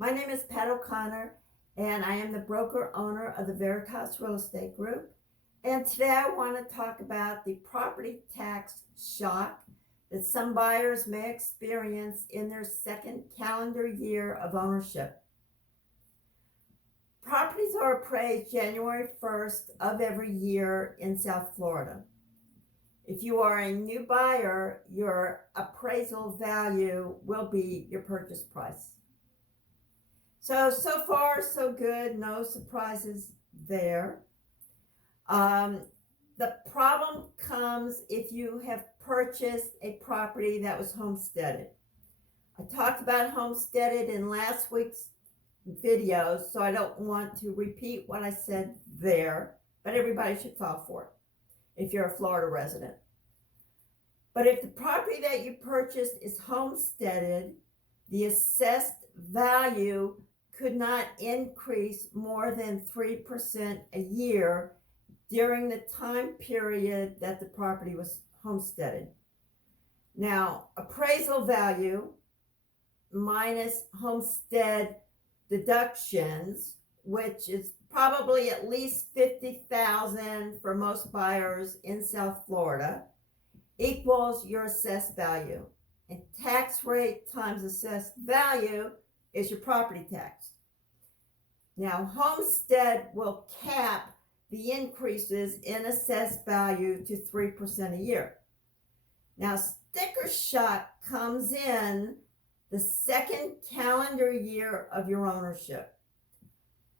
My name is Pat O'Connor, and I am the broker owner of the Veritas Real Estate Group. And today I want to talk about the property tax shock that some buyers may experience in their second calendar year of ownership. Properties are appraised January 1st of every year in South Florida. If you are a new buyer, your appraisal value will be your purchase price. So far, so good. No surprises there. The problem comes if you have purchased a property that was homesteaded. I talked about homesteaded in last week's video, so I don't want to repeat what I said there, but everybody should file for it if you're a Florida resident. But if the property that you purchased is homesteaded, the assessed value could not increase more than 3% a year during the time period that the property was homesteaded. Now, appraisal value minus homestead deductions, which is probably at least $50,000 for most buyers in South Florida, equals your assessed value. And tax rate times assessed value is your property tax. Now, Homestead will cap the increases in assessed value to 3% a year. Now, sticker shock comes in the second calendar year of your ownership.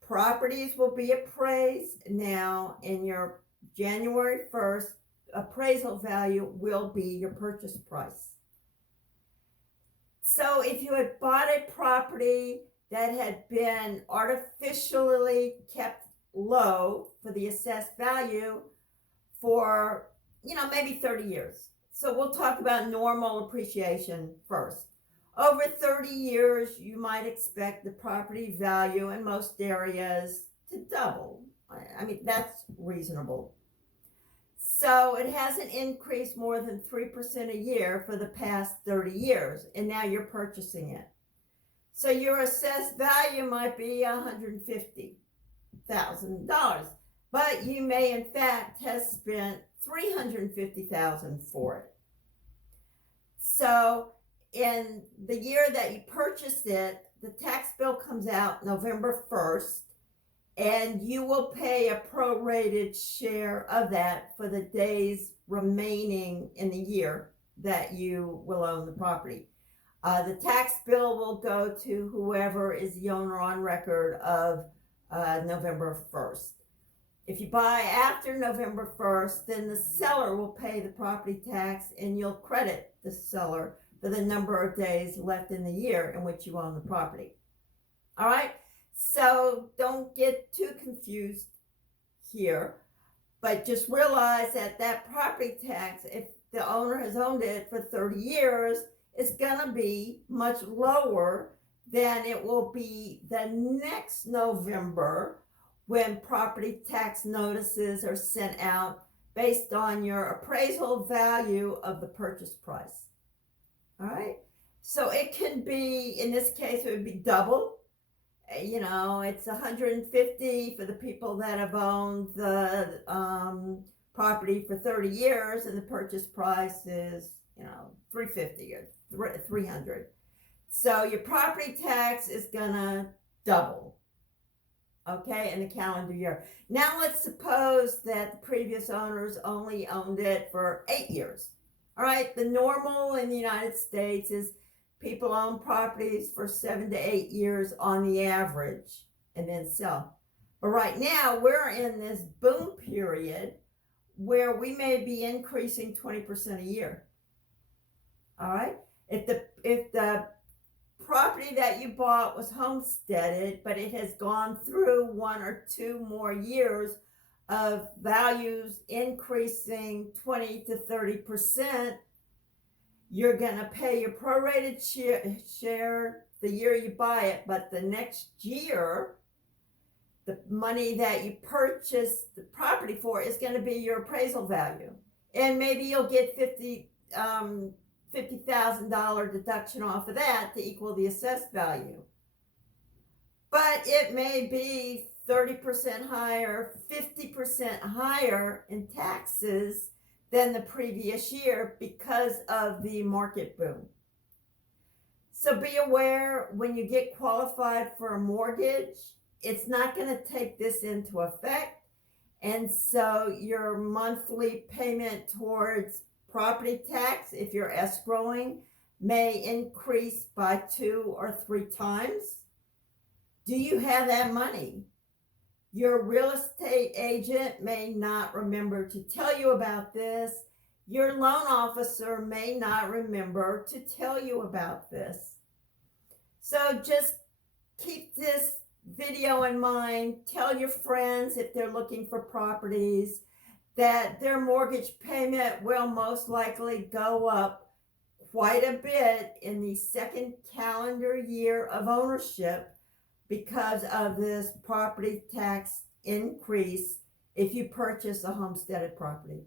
Properties will be appraised now, in your January 1st appraisal value will be your purchase price. So if you had bought a property that had been artificially kept low for the assessed value for, maybe 30 years. So we'll talk about normal appreciation first. Over 30 years, you might expect the property value in most areas to double. I mean, that's reasonable. So it hasn't increased more than 3% a year for the past 30 years, and now you're purchasing it. So your assessed value might be $150,000, but you may in fact have spent $350,000 for it. So in the year that you purchased it, the tax bill comes out November 1st, and you will pay a prorated share of that for the days remaining in the year that you will own the property. The tax bill will go to whoever is the owner on record of November 1st. If you buy after November 1st, then the seller will pay the property tax, and you'll credit the seller for the number of days left in the year in which you own the property. All right? So don't get too confused here, but just realize that property tax, if the owner has owned it for 30 years, is going to be much lower than it will be the next November when property tax notices are sent out based on your appraisal value of the purchase price. All right? So it can be, in this case, it would be double. It's $150 for the people that have owned the property for 30 years, and the purchase price is, $350 or $300. So your property tax is gonna double, okay, in the calendar year. Now let's suppose that the previous owners only owned it for 8 years. All right, the normal in the United States is people own properties for 7 to 8 years on the average and then sell. But right now we're in this boom period where we may be increasing 20% a year. All right. If the property that you bought was homesteaded, but it has gone through 1 or 2 more years of values increasing 20 to 30%, you're going to pay your prorated share the year you buy it, but the next year, the money that you purchased the property for is going to be your appraisal value. And maybe you'll get $50,000 deduction off of that to equal the assessed value. but it may be 30% higher, 50% higher in taxes than the previous year because of the market boom. So be aware when you get qualified for a mortgage, it's not going to take this into effect. And so your monthly payment towards property tax, if you're escrowing, may increase by 2 or 3 times. Do you have that money? Your real estate agent may not remember to tell you about this. Your loan officer may not remember to tell you about this. So just keep this video in mind. Tell your friends if they're looking for properties that their mortgage payment will most likely go up quite a bit in the second calendar year of ownership because of this property tax increase if you purchase a homesteaded property.